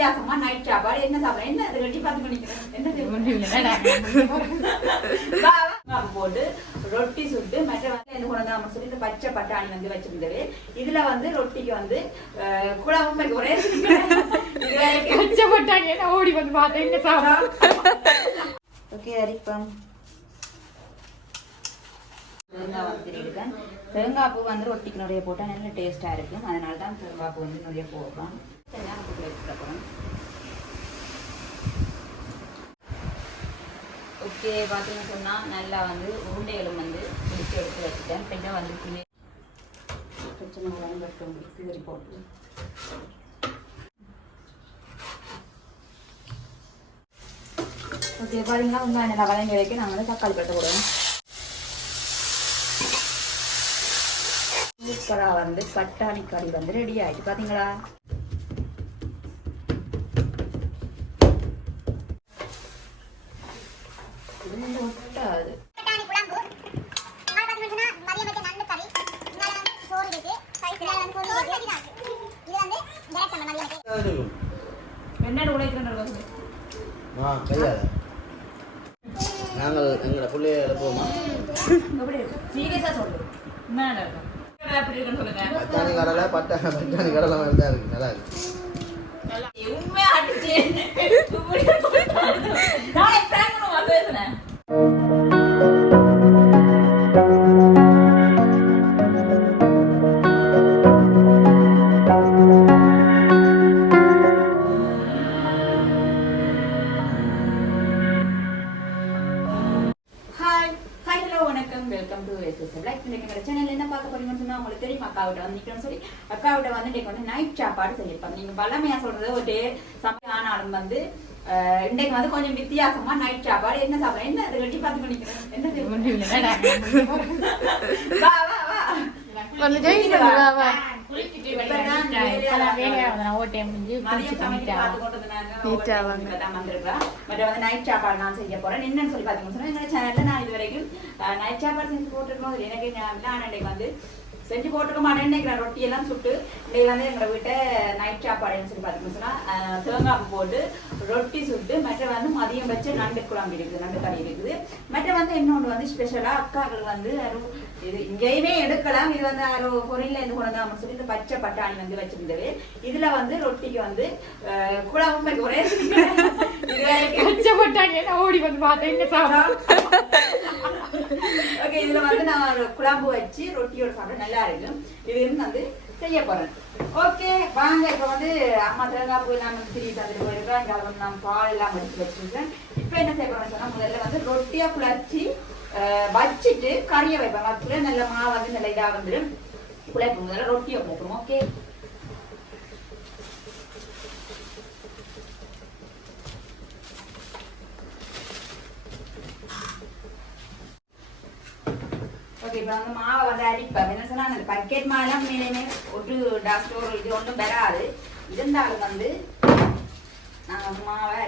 வித்தியாசமா நைட் சாப்பாடு என்ன சாப்பிடுறேன் என்ன? ரெட்டி பார்த்து பண்ணிக்கிறேன் என்ன போட்டு ரொட்டி சுட்டு மற்ற வந்து என்ன கொண்டு வந்தா சொல்லி இந்த பச்சை பட்டாணி வந்து வச்சிருந்தது. இதுல வந்து ரொட்டிக்கு வந்து குழம்பு ஒரே கஷ்டப்பட்டாங்க நான் ஓடி வந்து பார்த்தேன். என்ன சாப்பிடும் ஓகே அரிப்பம். தேங்காய் பூ வந்து ரொட்டிக்கு நிறைய போட்டால் நல்ல டேஸ்ட்டாக இருக்கும். அதனால தான் தேங்காய் பூ வந்து நிறைய போடுறோம். ஓகே பார்த்தீங்கன்னு சொன்னால் நல்லா வந்து உருண்டைகளும் வந்து பிடிச்சி எடுத்து வச்சுட்டேன். பின்ன வந்து புளி பிரச்சனை வளம் கட்டும் போட்டு. ஓகே பாத்தீங்கன்னா உங்கள் நல்லா வதங்கி வைக்க நாங்கள் வந்து தக்காளி பழத்தை போடுவோம். சூப்பராக வந்து பட்டாணி கறி வந்து ரெடி ஆயிடுச்சு. பாத்தீங்களா? ஆ கையால நாங்கள் எங்களோட பிள்ளைய எழுப்புவோமா இருக்குன்னு சொல்லுங்க பட்டாணி கடலை பட்டா பட்டாணி கடலை மாதிரி தான் இருக்கு. நல்லா இருக்கு. உண்மையா அக்காவிட்ட வந்து இன்னைக்கு வந்து நைட் சாப்பாடு செய்யப்பாங்க நீங்க வளமையா சொல்றது ஒரு சமையல் ஆனாலும் வந்து அஹ், இன்னைக்கு வந்து கொஞ்சம் வித்தியாசமா நைட் சாப்பாடு என்ன சாப்பிடுறேன்? என்ன அது ரெட்டி பார்த்து பண்ணிக்கிறேன் சாப்பாடு. என்னன்னு சொல்லி பாத்தீங்கன்னு சொன்னா, எங்க channel ல நான் இது வரைக்கும், night சாப்பாடு செஞ்சு போட்டிருக்கோம். எனக்கு நான் நான் அன்னைக்கு வந்து செஞ்சு போட்டிருக்க மாட்டேன்னு நினைக்கிறேன். ரொட்டி எல்லாம் சுட்டு இன்னைக்கு வந்து எங்க வீட்டை நைட் சாப்பாடுன்னு சொல்லி பாத்தீங்கன்னு சொன்னா, அஹ், தேங்காய் போட்டு ரொட்டி சுட்டு மற்ற வந்து மதியம் வச்ச நண்டு குழம்பு இருக்குது நண்டு கறி இருக்குது. மற்ற வந்து இன்னொன்று வந்து ஸ்பெஷலா அக்காக்கள் வந்து இது இங்கேயுமே எடுக்கலாம். இது வந்து அரு பொரியல இருந்து கொண்டாந்து சொல்லி இந்த பச்சை பட்டாணி வந்து வச்சிருந்தது. இதுல வந்து ரொட்டிக்கு வந்து குழம்பு ஒரே கஷ்டப்பட்டாங்க நான் ஓடி வந்து பார்த்தேன். ஓகே இதுல வந்து நான் குழம்பு வச்சு ரொட்டியோட சாப்பிட நல்லா இருக்கும். இது இருந்து வந்து செய்ய போறேன். ஓகே வாங்க இப்ப வந்து அம்மா தேங்காய் போய் நான் வந்து திரும்பி தந்துட்டு போயிருக்கேன் இங்க வந்து நான் பால் எல்லாம் எடுத்து வச்சிருக்கேன். இப்ப என்ன செய்ய போறேன்னு சொன்னா முதல்ல வந்து ரொட்டியா குழச்சி அஹ், வச்சிட்டு கறியை வைப்பேன். அதுக்குள்ள நல்ல மாவு வந்து நல்ல இதா வந்துடும் குழைப்பு முதல்ல ரொட்டியை போட்டுருவோம் ஓகே ஓகே இப்போ வந்து மாவை வந்து அடிப்பேன் என்ன சொன்னா அந்த பக்கெட் மாவெல்லாம் மேலே ஒரு டஸ்ட் ஒரு இது ஒன்றும் வராது இருந்தாலும் வந்து நான் வந்து மாவை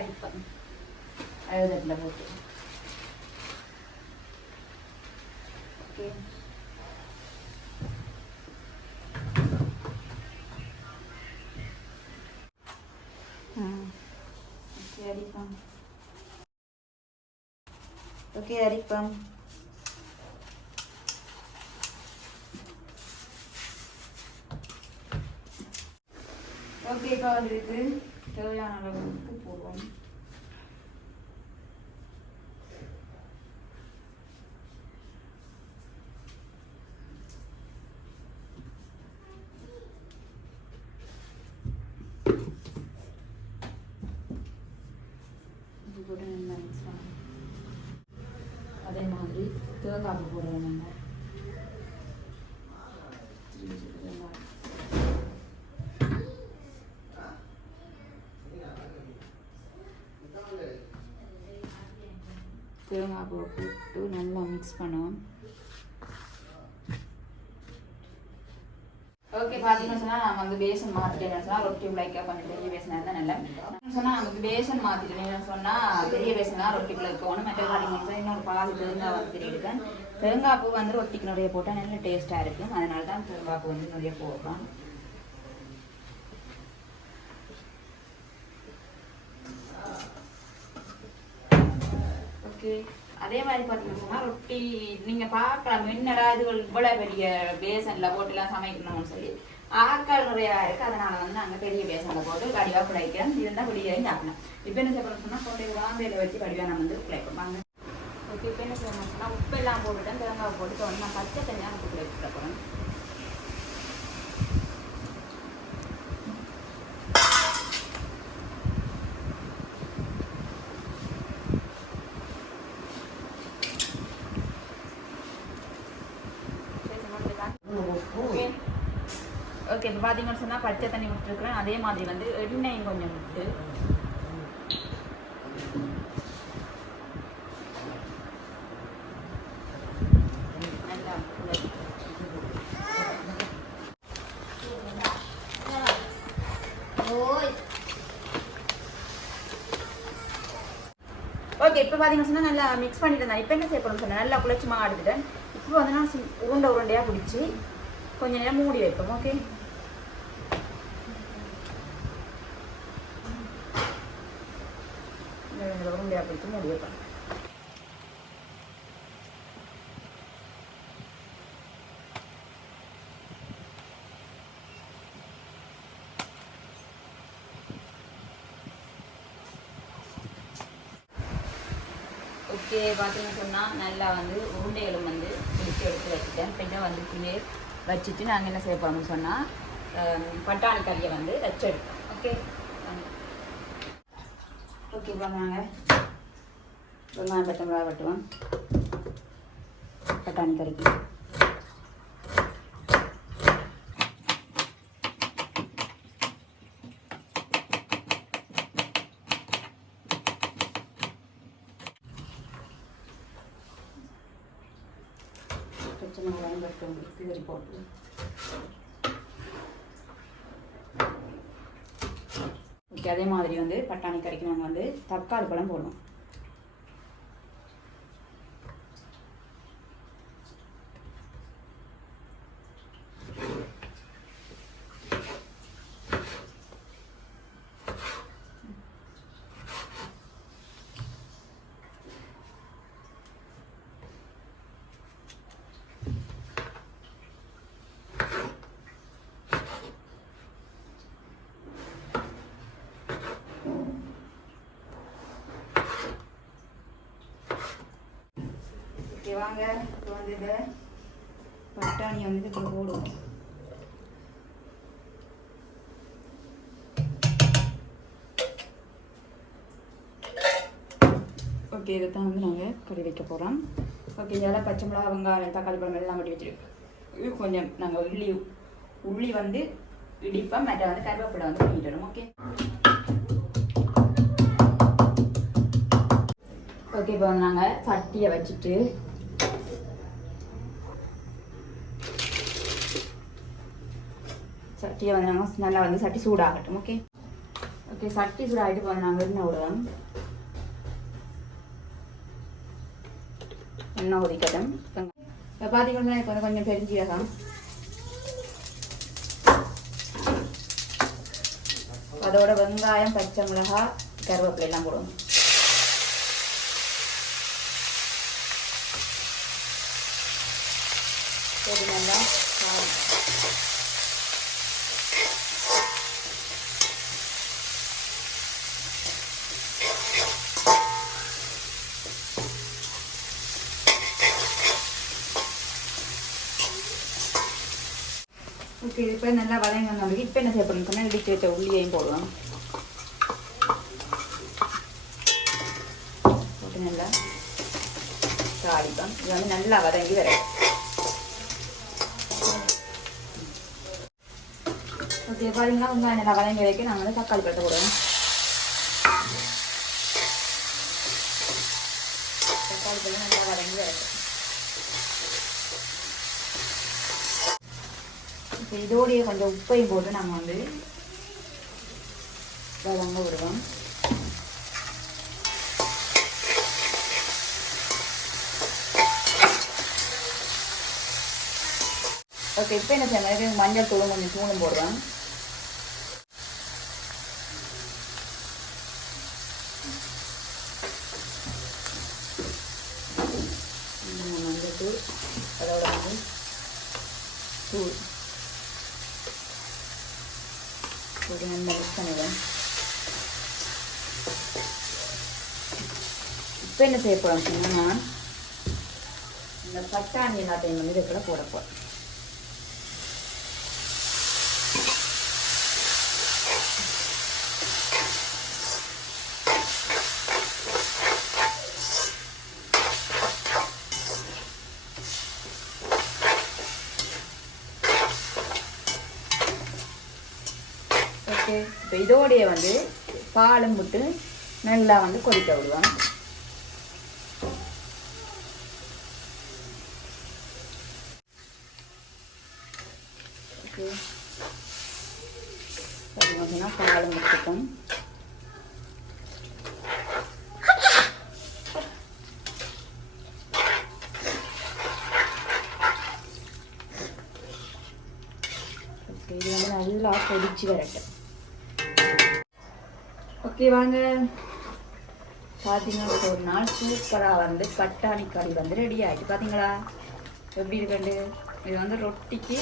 அடிப்பேன் அழுதட்டில் போட்டு ஓகே ஓகே அடிப்பேன் ஓகே அடிப்பேன் ஓகே இப்போ வந்து இது தேவையான அளவு உப்பு போடுவோம் இது போட்டு நல்லா mix பண்ணணும். அதே மாதிரி தேங்காய் பூ போடுறோம் நம்ம தேங்காய் போட்டு நல்லா மிக்ஸ் பண்ணுவோம் ஓகே பார்த்தீங்கன்னு சொன்னால் நான் வந்து பேசன் மாற்றிட்டேன்னு சொன்னால் ரொட்டி உழைக்க கொஞ்சம் பெரிய பேசனாக இருந்தால் நல்லா சொன்னால் நமக்கு பேசன் மாற்றிட்டேன்னு சொன்னால் பெரிய பேசனாக ரொட்டிக்குள்ள இருக்கணும் மற்ற பார்த்தீங்கன்னா இன்னொரு பாதி தேங்காய் வந்து தெரியிருக்கேன் தேங்காய் பூ வந்து ரொட்டிக்கு நிறைய போட்டால் நல்ல டேஸ்ட்டாக இருக்கும். அதனால தான் தேங்காய் பூ வந்து நிறைய போடுறோம். ஓகே அதே மாதிரி பார்த்தீங்கன்னா ரொட்டி நீங்க பார்க்கலாம் என்னடா இது இவ்வளவு பெரிய பேசன்ல போட்டுலாம் சமைக்கணும்னு சொல்லி ஆட்கள் நிறையா இருக்கு. அதனால வந்து நாங்க பெரிய பேசன்ல போட்டு வடிவா பிழைக்கிறோம் இருந்தால் வெளியே சாப்பிடலாம் இப்போ என்ன செய்யணும் சொன்னா கொண்டை வாம்பையில வச்சு வடிவா நம்ம வந்து பிழைப்போம் வாங்க. ஓகே இப்போ என்ன செய்யணும் சொன்னா உப்பு எல்லாம் போட்டுட்டேன். தேங்காய் போட்டு வந்து நான் பச்சை தனியாக உப்பு பிழைக்க போகிறேன் ஓகே பாத்தீங்கன்னு சொன்னா சொன்னால் பச்சை தண்ணி விட்டுருக்குறேன் அதே மாதிரி வந்து எண்ணெயும் கொஞ்சம் விட்டு. ஓகே இப்போ பார்த்தீங்கன்னா சொன்னால் நல்லா மிக்ஸ் பண்ணிட்டு இருந்தேன் இப்போ என்ன செய்ய சொன்னேன் நல்லா குழச்சி மாவு எடுத்துட்டேன் இப்போ வந்து நான் உருண்டை உருண்டையாக பிடிச்சி கொஞ்ச நேரம் மூடி வைப்போம் ஓகே உருண்டையாக பிடிச்சி பண்ணேன் ஓகே பார்த்தீங்கன்னு சொன்னால் நல்லா வந்து உருண்டைகளும் வந்து பிடிச்சி எடுத்து வச்சுட்டேன். பின்ன வந்து இப்படியே வச்சுட்டு நாங்கள் என்ன செய்ய போகிறோம்னு சொன்னால் பட்டாணி கறியை வந்து வச்சு எடுப்போம். ஓகே? ஓகே வாங்க. வெங்காயம் பச்சை மிளகா வெட்டுவோம். பட்டாணி கறிக்கு. பச்சை மிளகாயும் வெட்டுவோம் கீரி போட்டு. அதே மாதிரி வந்து பட்டாணி கறிக்கு நாங்கள் வந்து தக்காளி பழம் போடுவோம். ஓகே வாங்க. இப்போ வந்து இதை பட்டாணியை வந்து இப்போ போடுவோம். ஓகே இதை தான் வந்து நாங்கள் கறி வைக்க போகிறோம் ஓகே இதெல்லாம் பச்சை மிளகா வெங்காயம் தக்காளி பழம் எல்லாம் கட்டி வச்சுருக்கோம். இது கொஞ்சம் நாங்கள் உள்ளி உள்ளி வந்து இடிப்போம் மற்ற வந்து கருவேப்பிலை வந்து பண்ணிடணும் ஓகே ஓகே இப்போ வந்து நாங்கள் சட்டியை வச்சுட்டு சட்டியை வந்து நாங்கள் நல்லா வந்து சட்டி சூடாகட்டும் ஓகே ஓகே சட்டி சூடாகிட்டு இப்போ வந்து நாங்கள் எண்ணெய் விடுவோம் எண்ணெய் ஊதிக்கட்டும் இப்போ பார்த்தீங்கன்னா இப்போ வந்து கொஞ்சம் பெருஞ்சீரகம். அதோட வெங்காயம் பச்சை மிளகாய் கருவேப்பிலை எல்லாம் போடுவோம் இது நல்லா காரம். ஓகே இது இப்போ நல்லா வதங்க நம்மளுக்கு இப்போ என்ன செய்ய போறோம்னா இடிச்சு வச்ச உள்ளியையும் போடுவோம் போட்டு நல்லா தாளிப்போம் இது வந்து நல்லா வதங்கி வரும் ஓகே பாருங்களா வெங்காயம் நல்லா வதங்கி வரைக்கும் நாங்கள் வந்து தக்காளி பழத்தை போடுவோம் தக்காளி பழம் நல்லா வதங்கி வரைக்கும் இப்போ இதோடைய கொஞ்சம் உப்பையும் போட்டு நாங்கள் வந்து வதங்க விடுவோம். ஓகே இப்போ என்ன செய்யணும்? மஞ்சள் தூளும் கொஞ்சம் தூளும் போடுவேன் தூள் ஒரு நல்ல மிக்ஸ் பண்ணிடுவேன் இப்போ என்ன செய்ய போகிறோம் அப்படின்னா இந்த பட்டாணி எல்லாத்தையும் வந்து இதுக்குள்ள போட போகிறோம் ஓகே இப்போ இதோடைய வந்து பாலும் விட்டு நல்லா வந்து கொதிக்க விடுவாங்க ஓகே அது பார்த்தீங்கன்னா பாலும் விட்டுட்டோம் ஓகே இது வந்து நல்லா கொதிச்சு வரட்டும். ஓகே வாங்க. பார்த்தீங்கன்னா ஒரு நாள் சூப்பராக வந்து பட்டாணி கறி வந்து ரெடி ஆகிட்டு பார்த்தீங்களா எப்படி இருக்குண்டு? இது வந்து ரொட்டிக்கு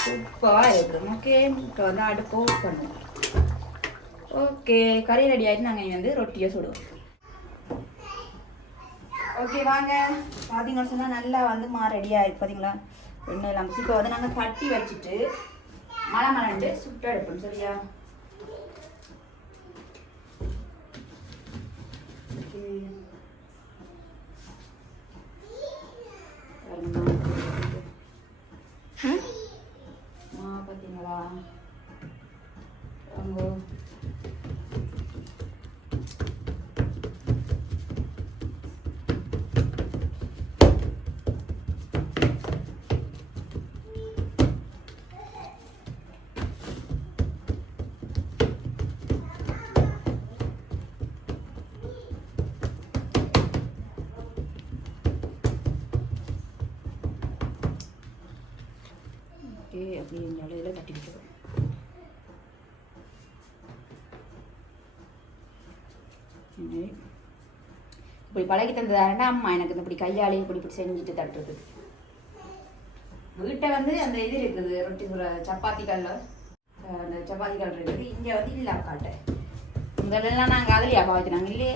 சூப்பராக இருக்கும் ஓகே இப்போ வந்து அடுப்பு ஆஃப் பண்ணுவோம். ஓகே கறி ரெடி ஆகிட்டு நாங்கள் இனி வந்து ரொட்டியை சுடுவோம். ஓகே வாங்க. பார்த்தீங்கன்னு சொன்னால் நல்லா வந்து மா ரெடி ஆயிருக்கு பார்த்தீங்களா எண்ணெய் இல்லாமல் இப்போ வந்து நாங்கள் தட்டி வச்சுட்டு மழை மலண்டு சுட்டு எடுப்போம் சரியா? ஓகே. ஓகே அப்படி நிலையில தட்டி விட்டுருவோம் இப்படி பழகி தந்ததாருன்னா அம்மா எனக்கு இந்த இப்படி கையாலே இப்படி இப்படி செஞ்சுட்டு தட்டுறது? வீட்டை வந்து அந்த இது இருக்குது ரொட்டி சப்பாத்தி கல்ல. அந்த சப்பாத்தி கல் இருக்குது. இங்கே வந்து இல்லை காட்ட முதல்லலாம் நாங்கள் அதுலையா பாய்ச்சினாங்க இல்லையே.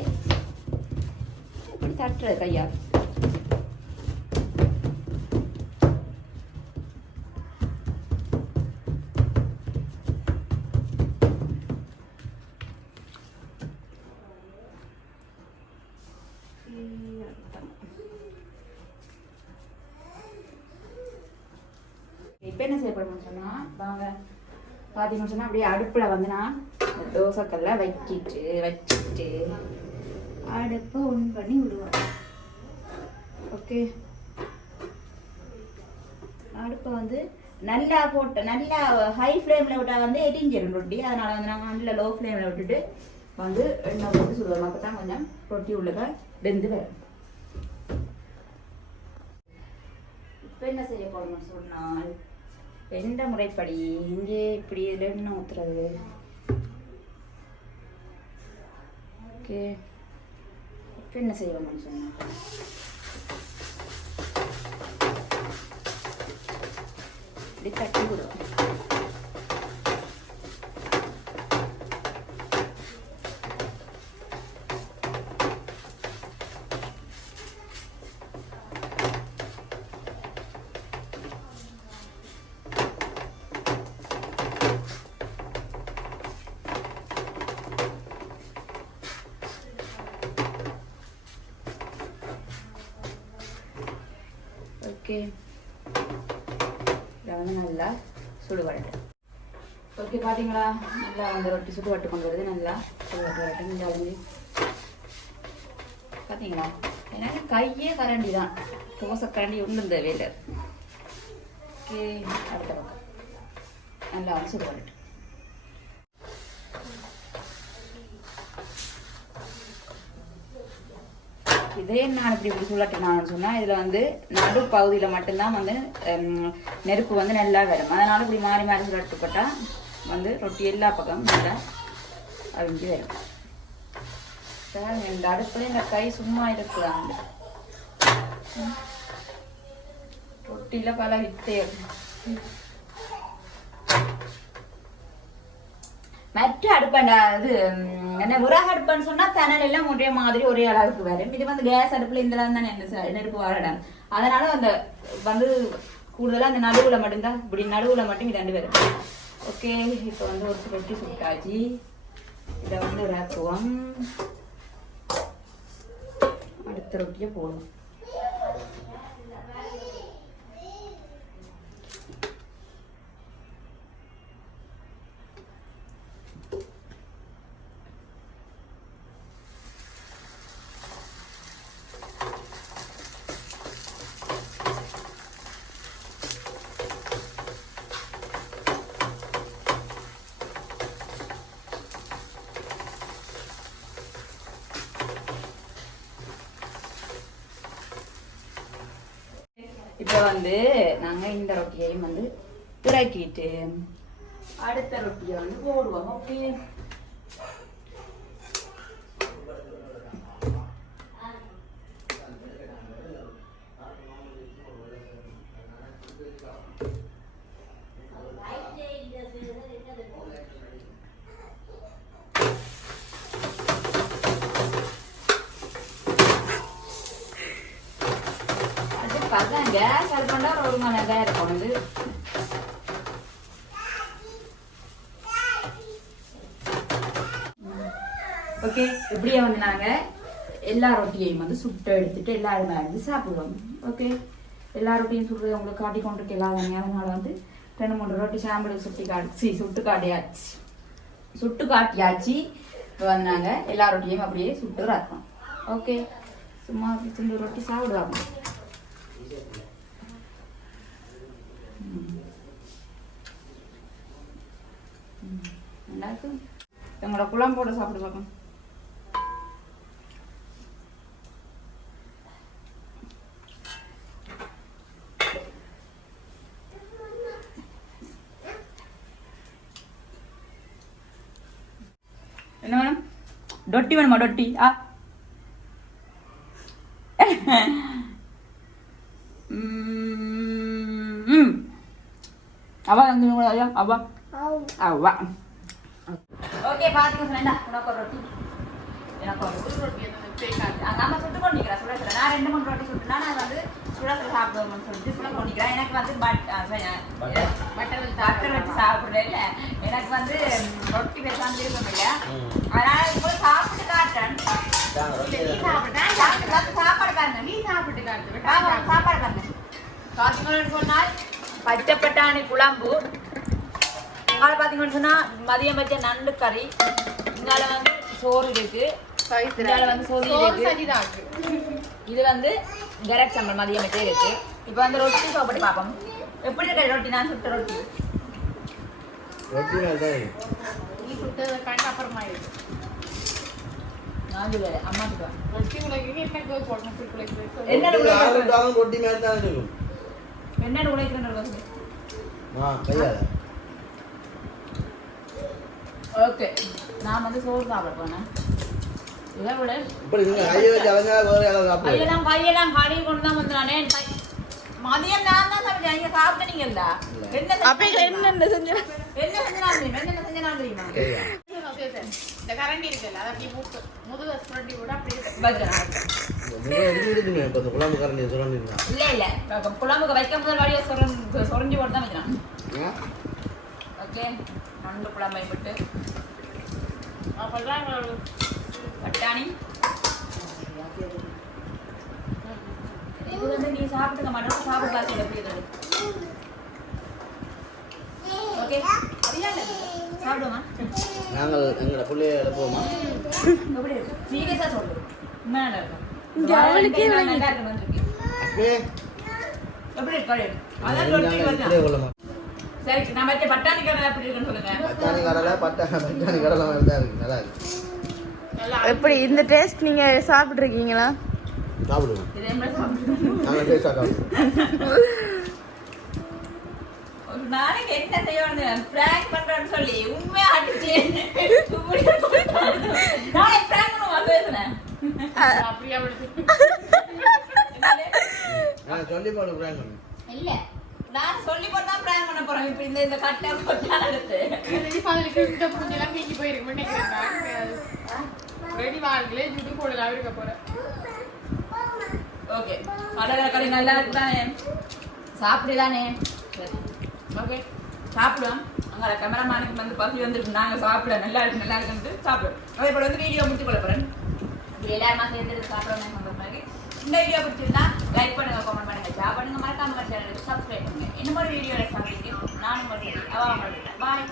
இப்படி தட்டுறது கையால். இப்போ என்ன செய்யப்படும்னு சொன்னால் வாங்க. பார்த்தீங்கன்னு சொன்னால் அப்படியே அடுப்பில் வந்து நான் இந்த தோசைக்கல்ல வைக்கிட்டு வச்சுட்டு அடுப்பை ஒன் பண்ணி விடுவோம். ஓகே அடுப்பை வந்து நல்லா போட்டு நல்லா ஹை ஃப்ளேமில் விட்டால் வந்து எரிஞ்சிடும் ரொட்டி. அதனால் வந்து நாங்கள் நல்ல லோ ஃப்ளேமில் விட்டுட்டு வந்து எண்ணெய் போட்டு சுடுவோம். அப்போ தான் கொஞ்சம் ரொட்டி உள்ளக வெந்து வரும் இப்போ என்ன செய்ய போறோம்னு சொன்னால் எந்த முறைப்படி இங்கே இப்படி இதில் என்ன ஊற்றுறது ஓகே. இப்போ என்ன செய்வோம்னு சொன்னால் இப்படி தட்டி விடுவோம். ஓகே. இதை வந்து நல்லா சுடு வரட்டும். ஓகே பார்த்தீங்களா நல்லா அந்த ரொட்டி சுடு வட்டு கொண்டு வருது. நல்லா சுடு வட்டு வரட்டும். இந்த அளவு. பார்த்தீங்களா எனக்கு கையே கரண்டி தான். தோசை கரண்டி உண்டு இந்த வேலை ஓகே அடுத்த பக்கம். நல்லா வந்து சுடு வரட்டும். இதே நான் இப்படி இப்படி சொல்லட்டினான்னு சொன்னால் இதில் வந்து நடு பகுதியில் மட்டும்தான் வந்து நெருப்பு வந்து நல்லா வரும். அதனால இப்படி மாறி மாறி சுழட்டு வந்து ரொட்டி எல்லா பக்கமும் நல்லா அவிஞ்சு வரும். சார் இந்த அடுப்புல இந்த கை சும்மா இருக்கலாம் ரொட்டியில் பல வித்தை மற்ற அடுப்பண்டா இது என்ன விறகு அடுப்புன்னு சொன்னா தணல் எல்லாம் ஒரே மாதிரி ஒரே அளவுக்கு வரும் இது வந்து கேஸ் அடுப்புல இந்த தானே என்ன நெருப்பு வரடம் அதனால அந்த வந்து கூடுதலா அந்த நடுவுல மட்டும்தான். இப்படி நடுவுல மட்டும் இது ரெண்டு பேரும். ஓகே இப்போ வந்து ஒரு ரொட்டி சுட்டாச்சு. இதை வந்து ரேக்குவோம் அடுத்த ரொட்டியை போடுவோம் இப்போ வந்து நாங்க இந்த ரொட்டியையும் வந்து இறக்கிட்டு அடுத்த ரொட்டியை வந்து போடுவோம். ஓகே கேஸ் அது பண்ணா ஒரு மணி நேரம் இருக்கும் வந்து ஓகே இப்படியே வந்து நாங்க எல்லா ரொட்டியையும் வந்து சுட்டு எடுத்துட்டு எல்லாருமே வந்து சாப்பிடுவோம். ஓகே எல்லா ரொட்டியும் சுடுறது உங்களுக்கு காட்டி கொண்டு இல்லாதாங்க அதனால வந்து ரெண்டு மூணு ரொட்டி சாம்பிளுக்கு சுட்டி காட்சி சுட்டு காட்டியாச்சு. சுட்டு காட்டியாச்சு. இப்போ வந்து எல்லா ரொட்டியும் அப்படியே சுட்டு ரத்தம். ஓகே சும்மா சுண்டு ரொட்டி சாப்பிடுவாங்க எங்களோட எங்களோட குழம்போட சாப்பிடு பார்க்கணும் என்ன வேணும் டொட்டி வேணுமா டொட்டி ஆ ம் அவா வந்து ஐயா அவா அவா ஓகே பாத்துக்க சொன்னா உனக்கு ஒரு ரொட்டி எனக்கு ஒரு ரொட்டி அங்க அம்மா சுட்டு கொண்டிக்கிறேன் சுட சுட நான் ரெண்டு மூணு ரொட்டி சுட்டுனா நான் வந்து சுட சுட சாப்பிடுவோம்னு சொல்லிட்டு சுட கொண்டிக்கிறேன் எனக்கு வந்து பட் பட்டர் பட்டர் வச்சு சாப்பிடுறேன் இல்ல எனக்கு வந்து ரொட்டி பேசாம விருப்பம் இல்ல அதனால இப்போ சாப்பிட்டு காட்டுறேன் சாப்பிட்டு காட்டு, சாப்பாடு காட்டுங்க நீ சாப்பிட்டு காட்டு ஆமா, சாப்பாடு காட்டுங்க பாத்தீங்கன்னு சொன்னால் பச்சை பட்டாணி குழம்பு. இங்கால பாத்தீங்கன்னு சொன்னா மதியம் வச்ச நண்டு கறி இங்கால வந்து சோறு இருக்கு. இங்கால வந்து சோறு இருக்கு. இது வந்து கரட் சம்பல் மதியம் வச்சே இருக்கு. இப்போ வந்து ரொட்டி சாப்பிட்டு பார்ப்போம். எப்படி இருக்கு ரொட்டி? நான் சுட்ட ரொட்டி. ரொட்டி. நீ சுட்டதை கண்டு அப்புறமா இருக்கு அம்மா கிட்ட ரொட்டி உலகிக்கு என்ன போடணும் என்ன ரொட்டி தான் இருக்கும். என்ன ஆ கையால. ஓகே. நான் வந்து சோறு சாப்பிட போனேன் இதை விட. இப்படி நீங்க கையை வச்சு அலைஞ்சா வேற யாராவது சாப்பிடுவாங்க. கையெல்லாம் கையெல்லாம் கழுவி கொண்டு தான் வந்து நானே கை- மதியம் நான் தான் சமைச்சேன். நீங்க சாப்பிட்டீங்கல்ல? என்ன செஞ்ச- என்ன செஞ்சு? என்ன செஞ்சா தெரியுமா என்ன செஞ்சா தெரியுமா சரியா? இந்த கரண்டி இருக்குல்ல அதை அப்படியே மூக்கு முதுக சுரண்டி விட அப்படி பஜ்ரா. இப்போ குழம்பு கரண்டி சுரண்டிருந்தா குழம்புக்கு வைக்க வழியா சொரஞ்சு சொரஞ்சு போட்டு தான் வைக்கிறான் ஓகே நண்டு குழம்பை விட்டு பட்டாணி இது வந்து நீ சாப்பிட்டுக்க மாட்டோம் சாப்பிட்டு பார்த்து எப்படி இருக்குது ஓகே சாப்பிடுமா நாங்கள் எங்களோட பிள்ளைய எழுப்புவோமா எப்படி இருக்கு சீரியஸா சொல்லு என்ன இருக்கும் இங்க அவளுக்கே சரி நான் வச்ச பட்டாணி கடை எப்படி இருக்குன்னு சொல்லுங்க. பட்டாணி கடலை பட்டா பட்டாணி கடலை மாதிரி தான் இருக்கு நல்லா இருக்கு. எப்படி இந்த டேஸ்ட் நீங்க சாப்பிடுவோம். ஒரு நாளைக்கு என்ன செய்யணும் பிராங்க் பண்றேன்னு சொல்லி உண்மையா அடிச்சு இப்படி நாளைக்கு பிராங்க் பண்ணுவோம் பேசுனேன். சொல்லி இல்ல. நான் சொல்லி போட்டா பிராங்க் இப்ப இந்த இந்த கட்டை போட்டால் எடுத்து இந்த புரிஞ்செல்லாம் வீங்கி போயிருக்கு நினைக்கிறேன் ரெடி வாழ்க்கையிலே ஜுட்டு போடலாம் இருக்க போறேன் ஓகே கடற்கரை நல்லா இருக்குதானே? சாப்பிடுதானே? ஓகே சாப்பிடுவோம். அங்கே கேமராமேனுக்கு வந்து பசி வந்துருக்கு நாங்கள் சாப்பிட நல்லா இருக்கு நல்லா இருக்குன்ட்டு சாப்பிடுவோம். அதே போல் வந்து வீடியோ முடிச்சு கொள்ள போகிறேன் இப்படி எல்லாருமா சேர்ந்து சாப்பிடணும் சொல்கிற மாதிரி இந்த வீடியோ பிடிச்சிருந்தா லைக் பண்ணுங்க கமெண்ட் பண்ணுங்க ஷேர் பண்ணுங்க மறக்காம சேனலுக்கு சப்ஸ்கிரைப் பண்ணுங்க இன்னும் ஒரு வீடியோவில் சந்திக்கும் நானும் ஒரு அவா பாய்